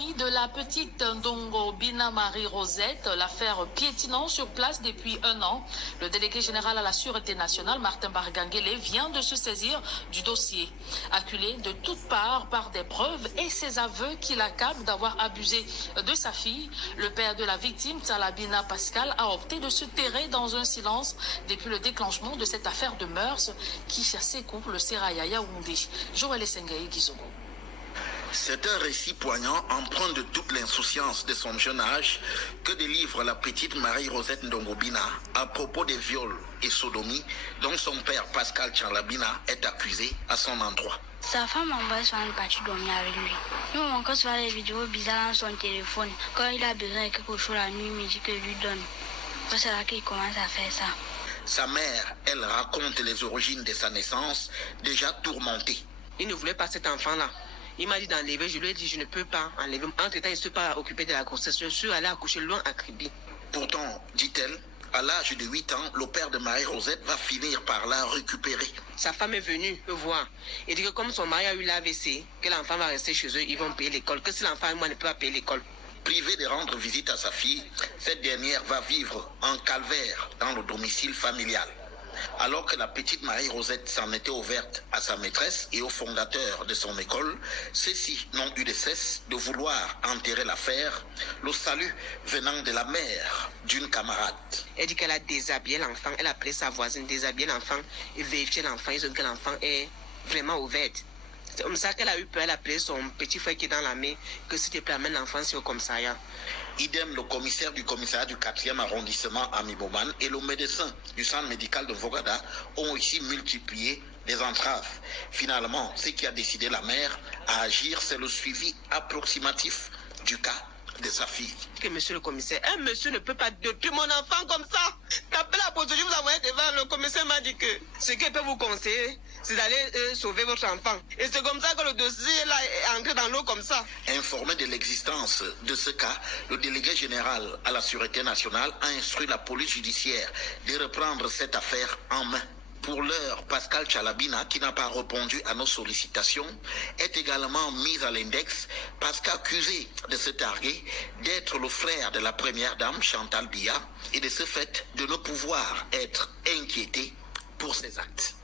De la petite Ndongo Bina Marie-Rosette, l'affaire piétinant sur place depuis un an. Le délégué général à la Sûreté nationale, Martin Barganguele, vient de se saisir du dossier. Acculé de toutes parts par des preuves et ses aveux qui l'accablent d'avoir abusé de sa fille, le père de la victime, Talabina Pascal, a opté de se terrer dans un silence depuis le déclenchement de cette affaire de mœurs qui secoue le Seraya Yaoundé. Joël Sengaï Gizogo. C'est un récit poignant, empreint de toute l'insouciance de son jeune âge, que délivre la petite Marie-Rosette Ndongobina à propos des viols et sodomies dont son père Pascal Tchalabina est accusé à son endroit. Sa femme envoie souvent une partie dormir avec lui. Nous, on encore souvent des vidéos bizarres dans son téléphone. Quand il a besoin de quelque chose la nuit, il me dit que lui donne. C'est là qu'il commence à faire ça. Sa mère, elle raconte les origines de sa naissance, déjà tourmentée. Il ne voulait pas cet enfant-là. Il m'a dit d'enlever, je lui ai dit je ne peux pas enlever. Entre-temps, il ne s'est pas occupé de la grossesse. Je suis allé accoucher loin à Kribi. Pourtant, dit-elle, à l'âge de 8 ans, le père de Marie-Rosette va finir par la récupérer. Sa femme est venue me voir. Il dit que comme son mari a eu l'AVC, que l'enfant va rester chez eux, ils vont payer l'école. Que si l'enfant et moi ne peut pas payer l'école. Privée de rendre visite à sa fille, cette dernière va vivre en calvaire dans le domicile familial. Alors que la petite Marie-Rosette s'en était ouverte à sa maîtresse et au fondateur de son école, ceux-ci n'ont eu de cesse de vouloir enterrer l'affaire, le salut venant de la mère d'une camarade. Elle dit qu'elle a déshabillé l'enfant, elle a appelé sa voisine, déshabillé l'enfant et vérifié l'enfant, ils ont dit que l'enfant est vraiment ouvert. C'est comme ça qu'elle a eu peur, elle a appelé son petit frère qui est dans l'armée, que s'il te plaît amène l'enfant sur le commissariat. Idem, le commissaire du commissariat du 4e arrondissement à Miboman et le médecin du centre médical de Vogada ont ici multiplié les entraves. Finalement, ce qui a décidé la mère à agir, c'est le suivi approximatif du cas de sa fille. Que monsieur le commissaire, un monsieur ne peut pas tuer mon enfant comme ça. Tapez la procédure, vous envoyez devant. Le commissaire m'a dit que ce qu'il peut vous conseiller, c'est d'aller sauver votre enfant. Et c'est comme ça que le dossier là est entré dans l'eau comme ça. Informé de l'existence de ce cas, le délégué général à la Sûreté nationale a instruit la police judiciaire de reprendre cette affaire en main. Pour l'heure, Pascal Tchalabina, qui n'a pas répondu à nos sollicitations, est également mis à l'index parce qu'accusé de se targuer d'être le frère de la première dame, Chantal Biya, et de ce fait de ne pouvoir être inquiété pour ses actes.